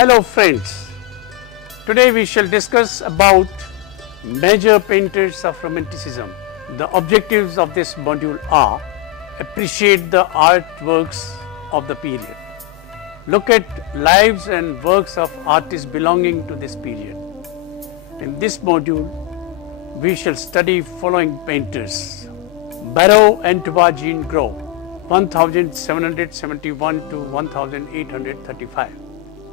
Hello friends, today we shall discuss about major painters of Romanticism. The objectives of this module are: appreciate the artworks of the period, look at lives and works of artists belonging to this period. In this module, we shall study following painters: Barrow Antoine Jean Gros, 1771 to 1835.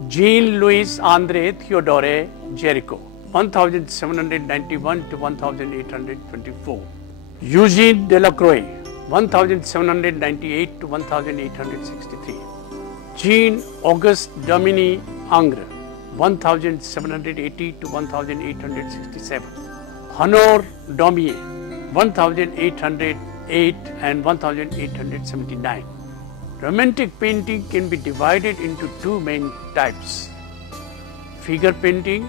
Jean-Louis André Theodore Géricault, 1791 to 1824. Eugène Delacroix, 1798 to 1863. Jean Auguste Dominique, 1780 to 1867. Honore Daumier, 1808 and 1879. Romantic painting can be divided into two main types: figure painting,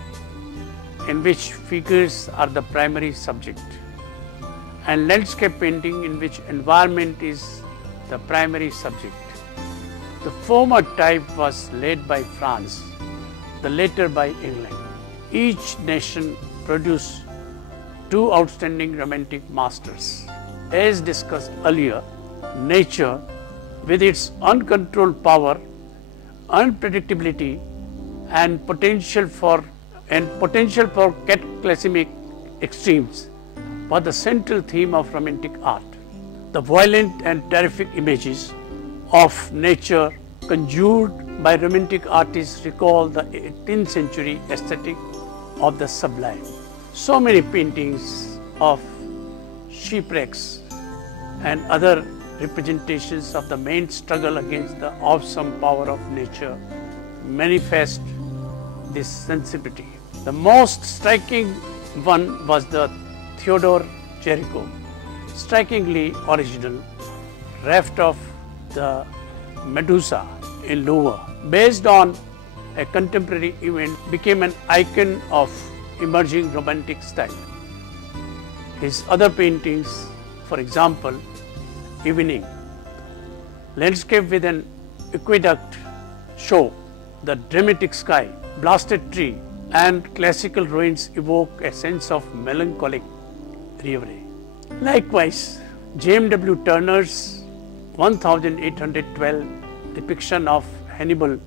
in which figures are the primary subject, and landscape painting, in which environment is the primary subject. The former type was led by France, the latter by England. Each nation produced two outstanding romantic masters. As discussed earlier, nature, with its uncontrolled power, unpredictability, and potential for cataclysmic extremes, was the central theme of Romantic art. The violent and terrific images of nature conjured by Romantic artists recall the 18th century aesthetic of the sublime. So many paintings of shipwrecks and other representations of the main struggle against the awesome power of nature manifest this sensibility. The most striking one was the Theodore Géricault, strikingly original raft of the Medusa in Louvre, based on a contemporary event, became an icon of emerging Romantic style. His other paintings, for example, Evening, landscape with an aqueduct, show the dramatic sky, blasted tree, and classical ruins evoke a sense of melancholic reverie. Likewise, James W. Turner's 1812 depiction of Hannibal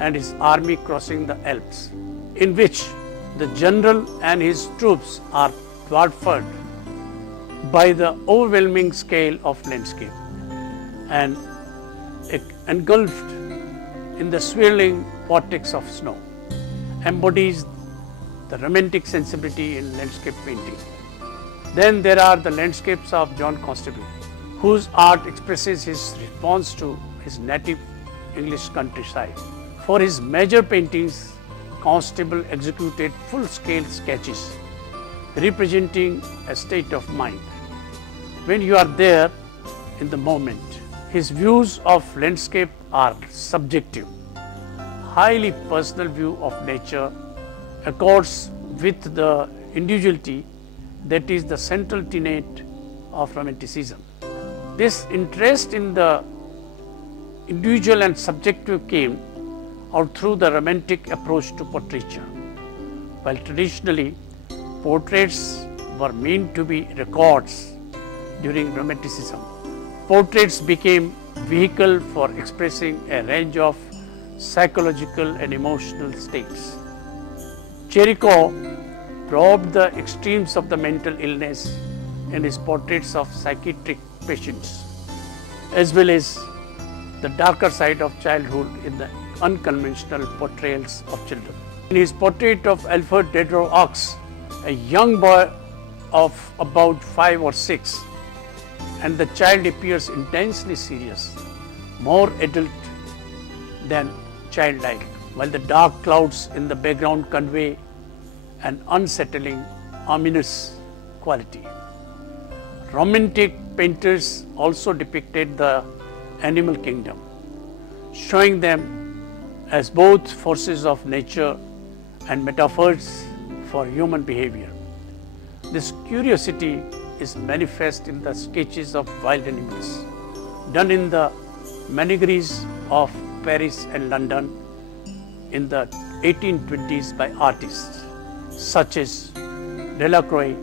and his army crossing the Alps, in which the general and his troops are dwarfed by the overwhelming scale of landscape and engulfed in the swirling vortex of snow, embodies the romantic sensibility in landscape painting. Then there are the landscapes of John Constable, whose art expresses his response to his native English countryside. For his major paintings, Constable executed full-scale sketches representing a state of mind. When you are there in the moment, his views of landscape are subjective. Highly personal view of nature accords with the individuality that is the central tenet of Romanticism. This interest in the individual and subjective came out through the Romantic approach to portraiture. While traditionally portraits were meant to be records, during Romanticism, portraits became vehicle for expressing a range of psychological and emotional states. Géricault probed the extremes of the mental illness in his portraits of psychiatric patients, as well as the darker side of childhood in the unconventional portrayals of children. In his portrait of Alfred Diderot, a young boy of about 5 or 6, and the child appears intensely serious, more adult than childlike, while the dark clouds in the background convey an unsettling, ominous quality. Romantic painters also depicted the animal kingdom, showing them as both forces of nature and metaphors for human behavior. This curiosity is manifest in the sketches of wild animals done in the menageries of Paris and London, in the 1820s by artists such as Delacroix,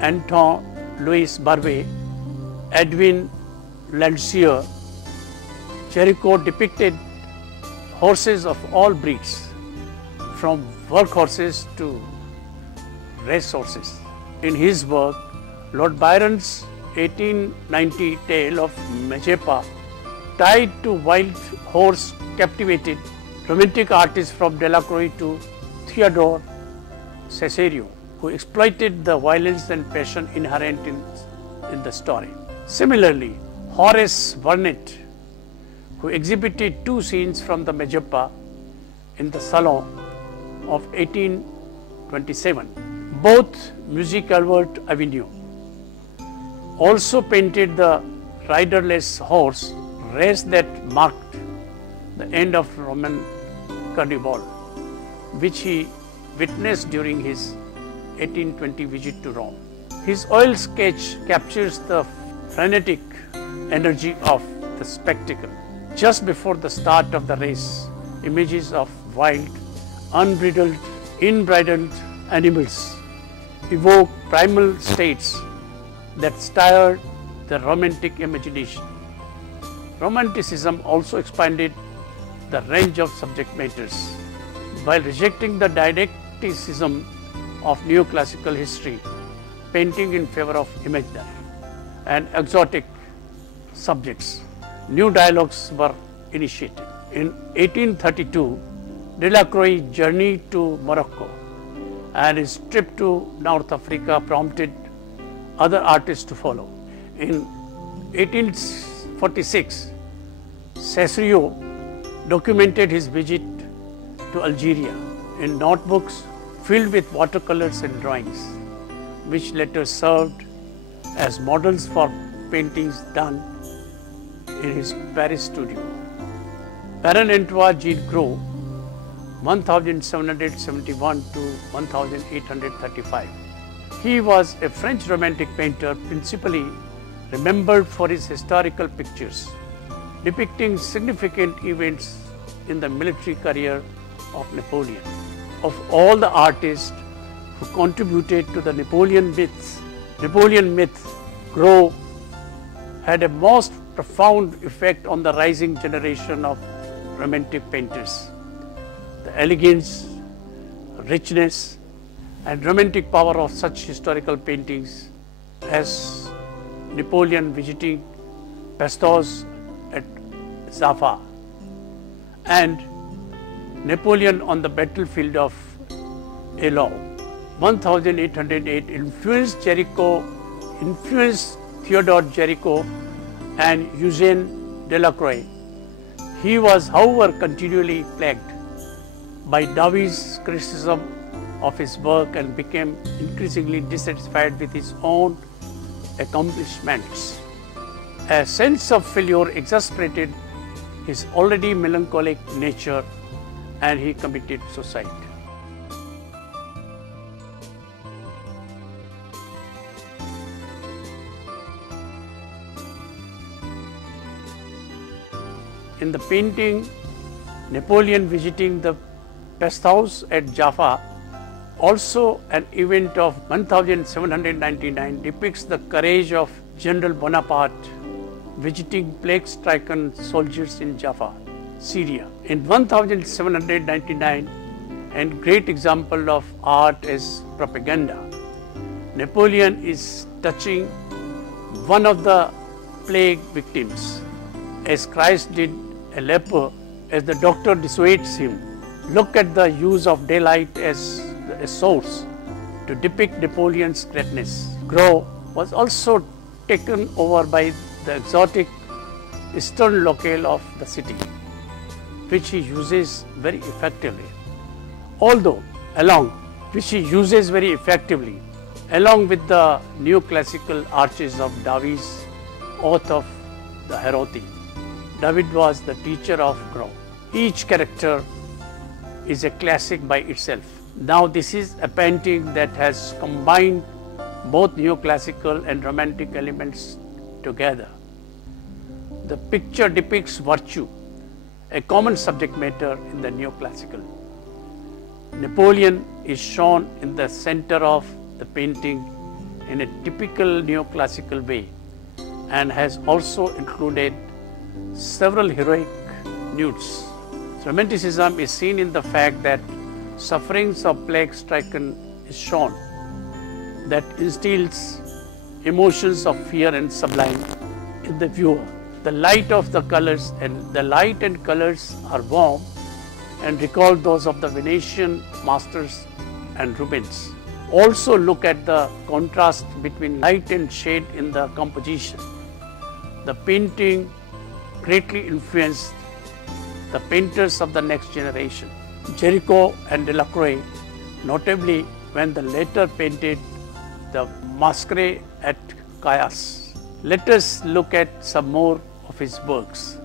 Anton Louis Barbe, Edwin Landseer. Jericho depicted horses of all breeds, from workhorses to racehorses. In his work, Lord Byron's 1890 tale of Mazeppa, tied to wild horse, captivated romantic artists from Delacroix to Theodore Cesario, who exploited the violence and passion inherent in the story. Similarly, Horace Vernet, who exhibited two scenes from the Mazeppa in the Salon of 1827, both Musique Albert Avenue, also painted the riderless horse race that marked the end of Roman Carnival, which he witnessed during his 1820 visit to Rome. His oil sketch captures the frenetic energy of the spectacle. Just before the start of the race, images of wild, unbridled, unbridled animals evoke primal states that stirred the romantic imagination. Romanticism also expanded the range of subject matters. While rejecting the didacticism of neoclassical history, painting in favor of imaginary and exotic subjects, new dialogues were initiated. In 1832, Delacroix' journey to Morocco and his trip to North Africa prompted other artists to follow. In 1846, Cesario documented his visit to Algeria in notebooks filled with watercolors and drawings, which later served as models for paintings done in his Paris studio. Baron-Antoine Gilles Gros, 1771 to 1835. He was a French Romantic painter, principally remembered for his historical pictures depicting significant events in the military career of Napoleon. Of all the artists who contributed to the Napoleon myth, Gros had a most profound effect on the rising generation of Romantic painters. The elegance, richness, and romantic power of such historical paintings as Napoleon visiting Pestos at Jaffa and Napoleon on the battlefield of Eylau, 1808, influenced Theodore Jericho and Eugène Delacroix. He was, however, continually plagued by David's criticism of his work and became increasingly dissatisfied with his own accomplishments. A sense of failure exasperated his already melancholic nature and he committed suicide. In the painting Napoleon visiting the pest house at Jaffa, also an event of 1799, depicts the courage of General Bonaparte visiting plague-stricken soldiers in Jaffa, Syria. In 1799, and great example of art as propaganda, Napoleon is touching one of the plague victims, as Christ did a leper, as the doctor dissuades him. Look at the use of daylight as a source to depict Napoleon's greatness. Gros was also taken over by the exotic eastern locale of the city, which he uses very effectively. Along with the neoclassical arches of David's Oath of the Herothi. David was the teacher of Gros. Each character is a classic by itself. Now this is a painting that has combined both neoclassical and romantic elements together. The picture depicts virtue, a common subject matter in the neoclassical. Napoleon is shown in the center of the painting in a typical neoclassical way and has also included several heroic nudes. Romanticism is seen in the fact that sufferings of plague-stricken is shown, that instills emotions of fear and sublime in the viewer. The light and colors are warm and recall those of the Venetian masters and Rubens. Also look at the contrast between light and shade in the composition. The painting greatly influenced the painters of the next generation, Géricault and Delacroix, notably when the latter painted the Masquerade at Caius. Let us look at some more of his works.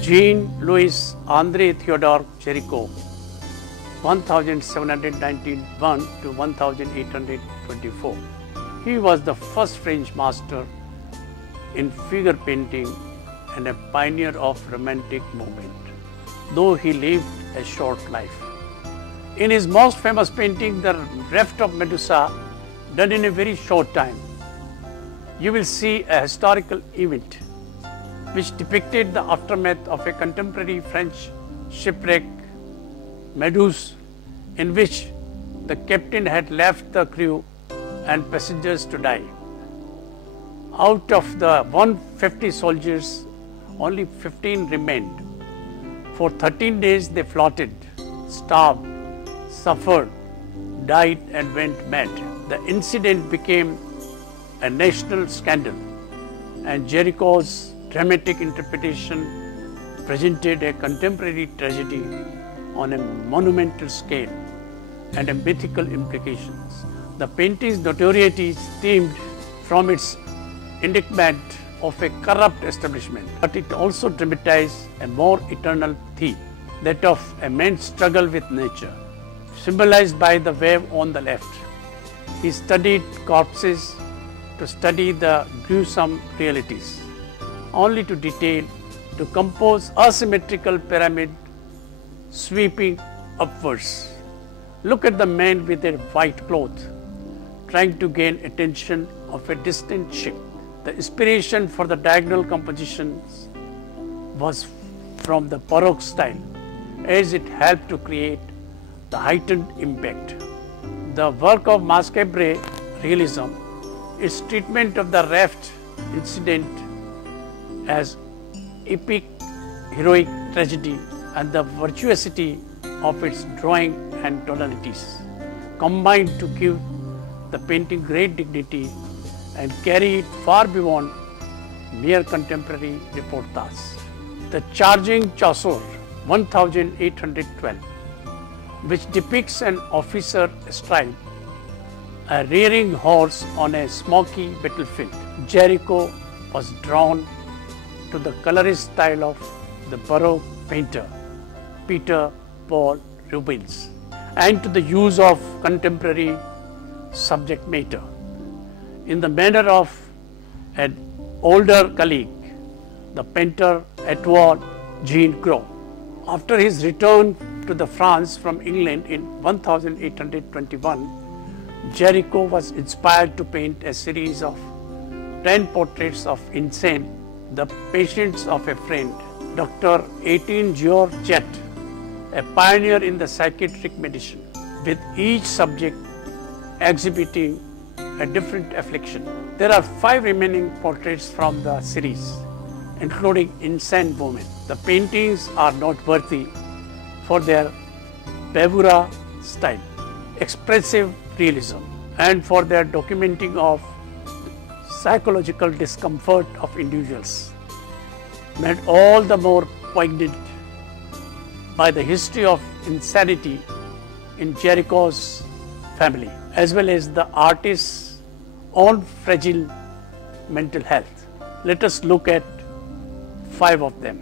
Jean-Louis André Theodore Géricault, 1791 to 1824. He was the first French master in figure painting and a pioneer of Romantic movement, though he lived a short life. In his most famous painting, The Raft of Medusa, done in a very short time, you will see a historical event which depicted the aftermath of a contemporary French shipwreck, Méduse, in which the captain had left the crew and passengers to die. Out of the 150 soldiers, only 15 remained. For 13 days they floated, starved, suffered, died and went mad. The incident became a national scandal, and Géricault's dramatic interpretation presented a contemporary tragedy on a monumental scale and a mythical implications. The painting's notoriety stemmed from its indictment of a corrupt establishment, but it also dramatized a more eternal theme, that of a man's struggle with nature, symbolized by the wave on the left. He studied corpses to study the gruesome realities, only to detail, to compose asymmetrical pyramid sweeping upwards. Look at the man with a white cloth, trying to gain attention of a distant ship. The inspiration for the diagonal compositions was from the Baroque style, as it helped to create the heightened impact. The work of Masquerade realism, its treatment of the raft incident as epic heroic tragedy and the virtuosity of its drawing and tonalities combined to give the painting great dignity and carry it far beyond mere contemporary reportage. The Charging Chasseur, 1812, which depicts an officer astride a rearing horse on a smoky battlefield. Géricault was drawn to the colorist style of the Baroque painter Peter Paul Rubens and to the use of contemporary subject matter in the manner of an older colleague, the painter Édouard Jean Gros. After his return to France from England in 1821, Géricault was inspired to paint a series of 10 portraits of insane, the patients of a friend, Dr. Etienne Georget, a pioneer in the psychiatric medicine, with each subject exhibiting a different affliction. There are 5 remaining portraits from the series, including insane women. The paintings are noteworthy for their bravura style, expressive realism, and for their documenting of psychological discomfort of individuals, made all the more poignant by the history of insanity in Jericho's family, as well as the artist's own fragile mental health. Let us look at 5 of them.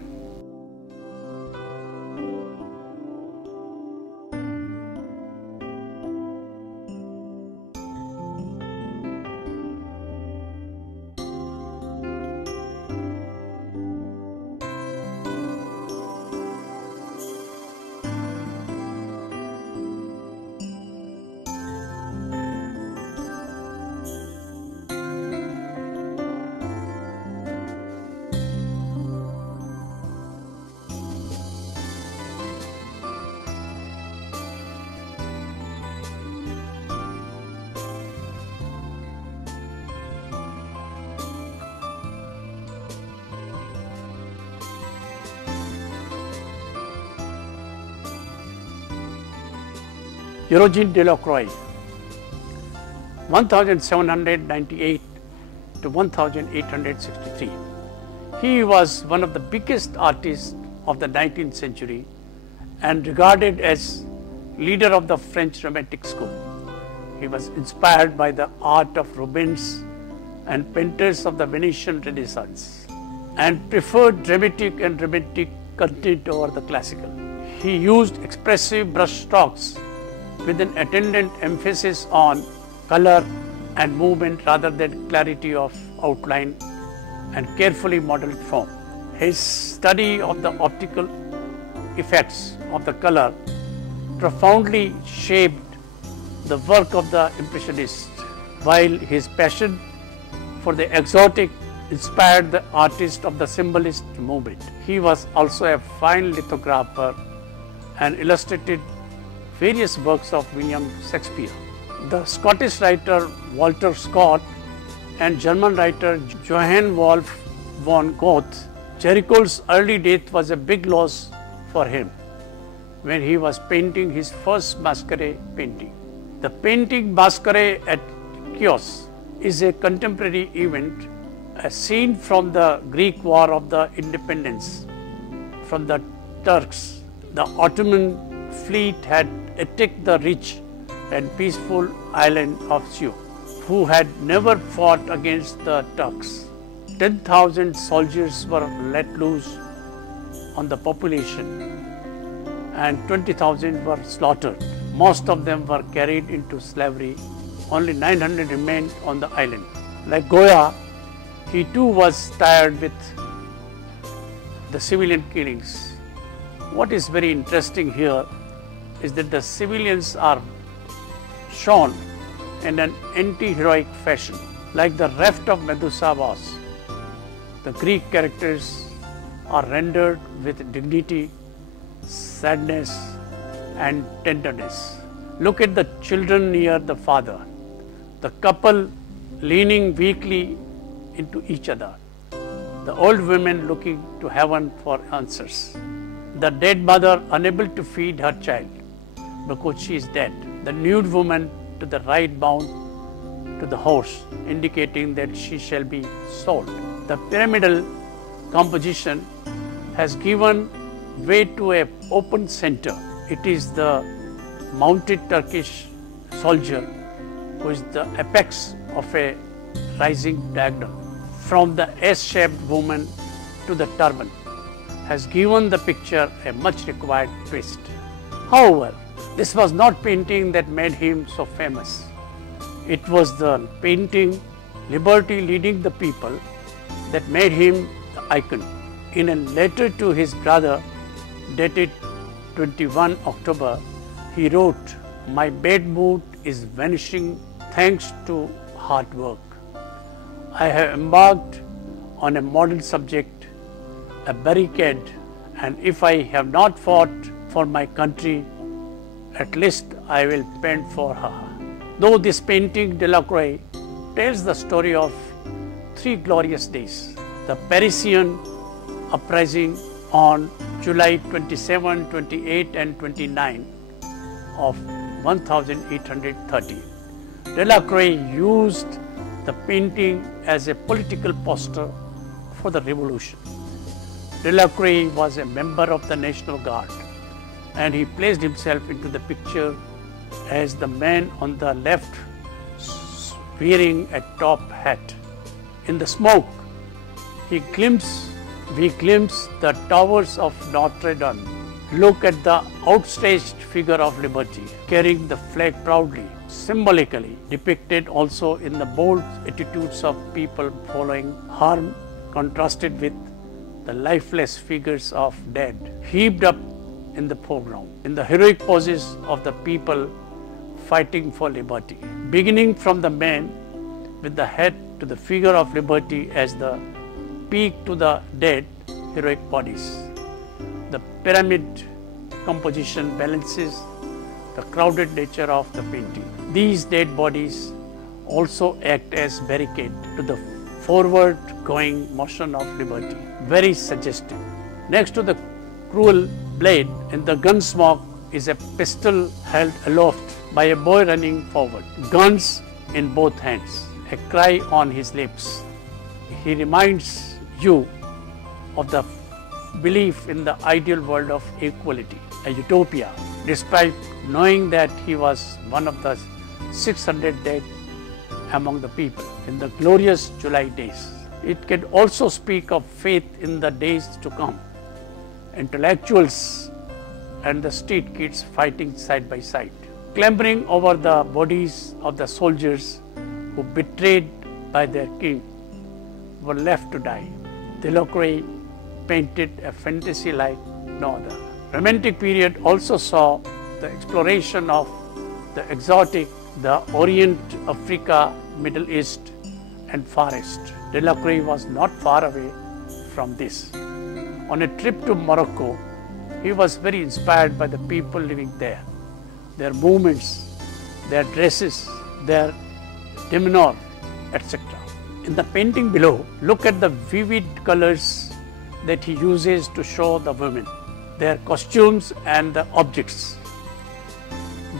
Eugène Delacroix, 1798 to 1863. He was one of the biggest artists of the 19th century and regarded as leader of the French Romantic school. He was inspired by the art of Rubens and painters of the Venetian Renaissance and preferred dramatic and romantic content over the classical. He used expressive brush strokes with an attendant emphasis on color and movement rather than clarity of outline and carefully modeled form. His study of the optical effects of the color profoundly shaped the work of the Impressionists, while his passion for the exotic inspired the artist of the Symbolist movement. He was also a fine lithographer and illustrated various works of William Shakespeare. The Scottish writer Walter Scott and German writer Johann Wolf von Goethe, Jericho's early death was a big loss for him when he was painting his first masquerade painting. The painting Masquerade at Chios is a contemporary event, a scene from the Greek War of the Independence from the Turks. The Ottoman fleet had attacked the rich and peaceful island of Scio, who had never fought against the Turks. 10,000 soldiers were let loose on the population and 20,000 were slaughtered. Most of them were carried into slavery. Only 900 remained on the island. Like Goya, he too was tired with the civilian killings. What is very interesting here is that the civilians are shown in an anti-heroic fashion, like the raft of Medusa was. The Greek characters are rendered with dignity, sadness, and tenderness. Look at the children near the father, the couple leaning weakly into each other, the old women looking to heaven for answers, the dead mother unable to feed her child because she is dead, the nude woman to the right bound to the horse, indicating that she shall be sold. The pyramidal composition has given way to an open center. It is the mounted Turkish soldier who is the apex of a rising diagonal. From the S-shaped woman to the turban has given the picture a much required twist. However, this was not painting that made him so famous. It was the painting Liberty Leading the People that made him the icon. In a letter to his brother dated 21 October, he wrote, "My bad mood is vanishing thanks to hard work. I have embarked on a modern subject, a barricade, and if I have not fought for my country, at least I will paint for her." Though this painting, Delacroix tells the story of 3 glorious days: the Parisian Uprising on July 27, 28 and 29 of 1830. Delacroix used the painting as a political poster for the revolution. Delacroix was a member of the National Guard and he placed himself into the picture as the man on the left wearing a top hat. In the smoke, we glimpse the towers of Notre Dame. Look at the outstretched figure of liberty, carrying the flag proudly, symbolically depicted also in the bold attitudes of people following harm, contrasted with the lifeless figures of dead, heaped up in the foreground, in the heroic poses of the people fighting for liberty, beginning from the man with the head to the figure of liberty as the peak to the dead heroic bodies. The pyramid composition balances the crowded nature of the painting. These dead bodies also act as barricade to the forward going motion of liberty, very suggestive. Next to the cruel blade in the gun smoke is a pistol held aloft by a boy running forward, guns in both hands, a cry on his lips. He reminds you of the belief in the ideal world of equality, a utopia, despite knowing that he was one of the 600 dead among the people in the glorious July days. It can also speak of faith in the days to come, intellectuals and the street kids fighting side by side, clambering over the bodies of the soldiers who, betrayed by their king, were left to die. Delacroix painted a fantasy like no other. Romantic period also saw the exploration of the exotic, the Orient, Africa, Middle East and Far East. Delacroix was not far away from this. On a trip to Morocco, he was very inspired by the people living there, their movements, their dresses, their demeanor, etc. In the painting below, look at the vivid colors that he uses to show the women, their costumes and the objects.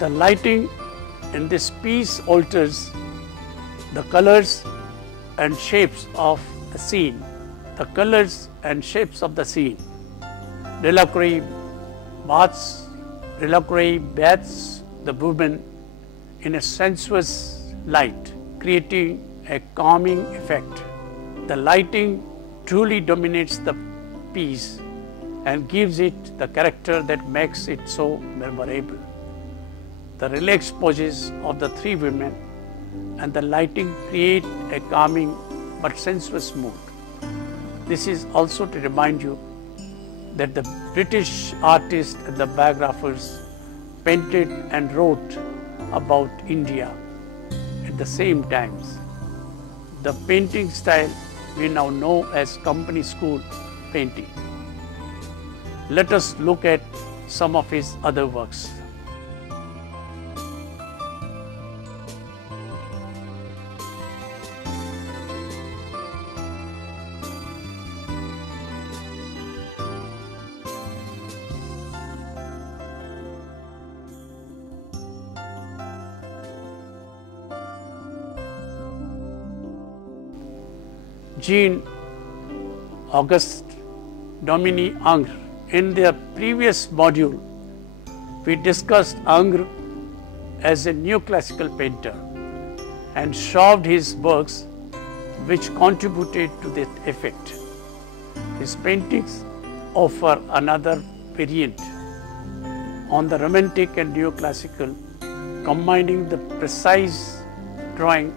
The lighting in this piece alters the colors and shapes of the scene. The colors and shapes of the scene. Delacroix baths the women in a sensuous light, creating a calming effect. The lighting truly dominates the piece and gives it the character that makes it so memorable. The relaxed poses of the three women and the lighting create a calming but sensuous mood. This is also to remind you that the British artists and the biographers painted and wrote about India at the same times. The painting style we now know as company school painting. Let us look at some of his other works. Jean, Auguste, Dominique, Ingres. In their previous module, we discussed Ingres as a neoclassical painter and showed his works which contributed to that effect. His paintings offer another variant on the romantic and neoclassical, combining the precise drawing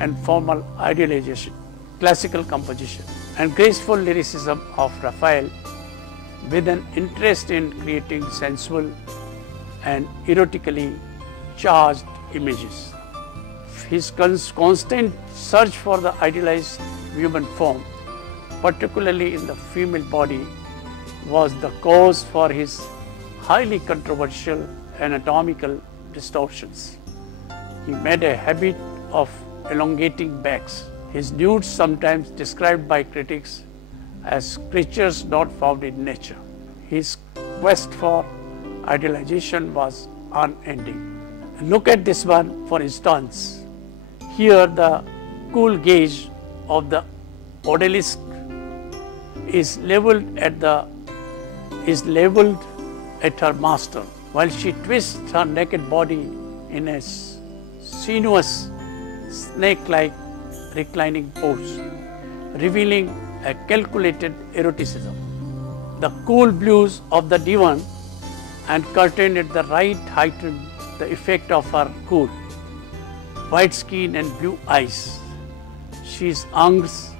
and formal idealization, classical composition, and graceful lyricism of Raphael, with an interest in creating sensual and erotically charged images. His constant search for the idealized human form, particularly in the female body, was the cause for his highly controversial anatomical distortions. He made a habit of elongating backs. His nudes, sometimes described by critics as creatures not found in nature. His quest for idealization was unending. Look at this one, for instance. Here the cool gaze of the odalisque is leveled at her master, while she twists her naked body in a sinuous, snake-like reclining pose, revealing a calculated eroticism. The cool blues of the divan and curtain at the right heightened the effect of her cool, white skin and blue eyes. She is Auguste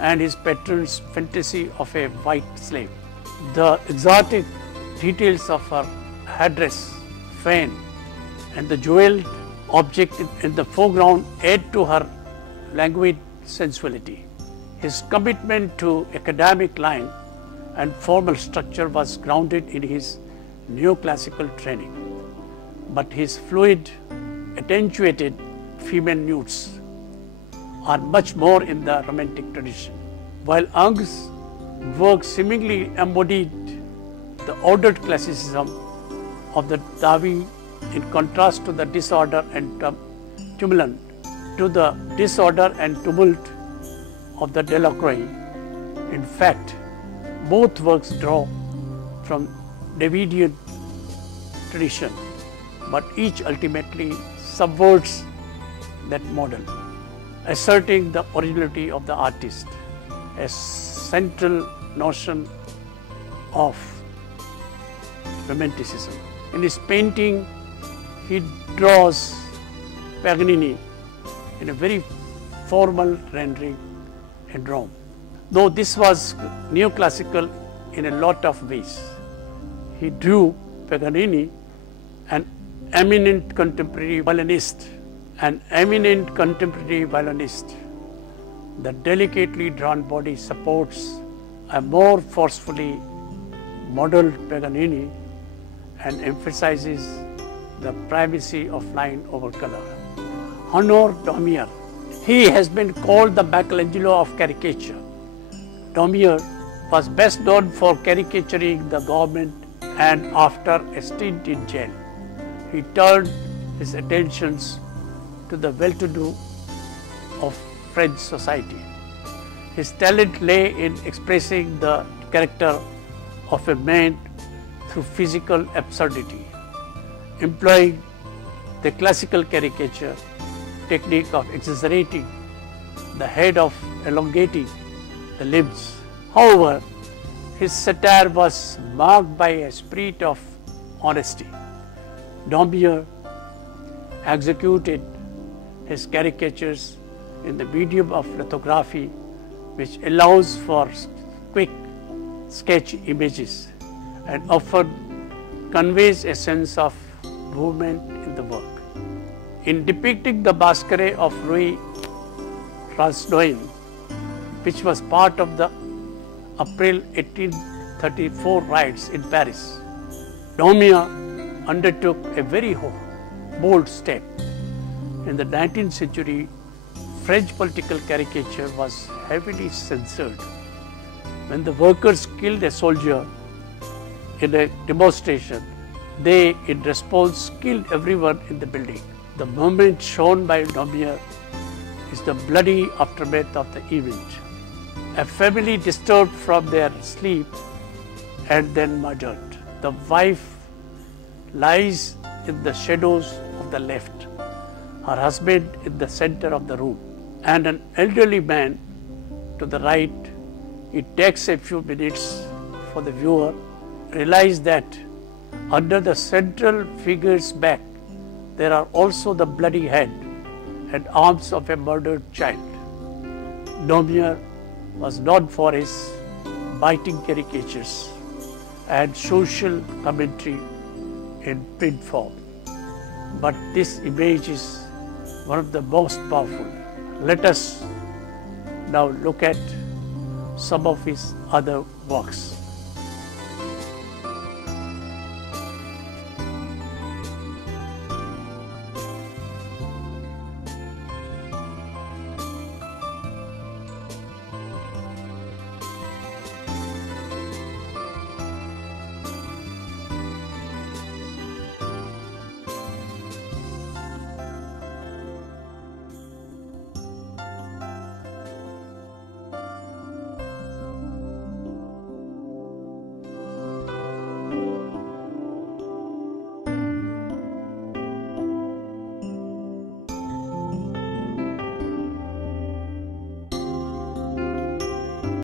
and his patron's fantasy of a white slave. The exotic details of her headdress, fan, and the jeweled object in the foreground add to her languid sensuality. His commitment to academic line and formal structure was grounded in his neoclassical training, but his fluid, attenuated female nudes are much more in the Romantic tradition. While Auguste's work seemingly embodied the ordered classicism of the Davi in contrast to the disorder and tumult of the Delacroix. In fact, both works draw from Davidian tradition, but each ultimately subverts that model, asserting the originality of the artist, a central notion of Romanticism. In his painting, he draws Paganini in a very formal rendering in Rome. Though this was neoclassical in a lot of ways, he drew Paganini, an eminent contemporary violinist. The delicately drawn body supports a more forcefully modeled Paganini and emphasizes the primacy of line over color. Honor Daumier. He has been called the Michelangelo of caricature. Daumier was best known for caricaturing the government, and after a stint in jail, he turned his attentions to the well-to-do of French society. His talent lay in expressing the character of a man through physical absurdity, employing the classical caricature technique of exaggerating the head, of elongating the limbs. However, his satire was marked by a spirit of honesty. Daumier executed his caricatures in the medium of lithography, which allows for quick sketch images and often conveys a sense of movement in the work. In depicting the masquerade of Louis Rasnoin, which was part of the April 1834 riots in Paris, Daumier undertook a very bold step. In the 19th century, French political caricature was heavily censored. When the workers killed a soldier in a demonstration, they, in response, killed everyone in the building. The moment shown by Daumier is the bloody aftermath of the event. A family disturbed from their sleep and then murdered. The wife lies in the shadows of the left, her husband in the center of the room, and an elderly man to the right. It takes a few minutes for the viewer to realize that under the central figure's back, there are also the bloody head and arms of a murdered child. Daumier was known for his biting caricatures and social commentary in print form, but this image is one of the most powerful. Let us now look at some of his other works.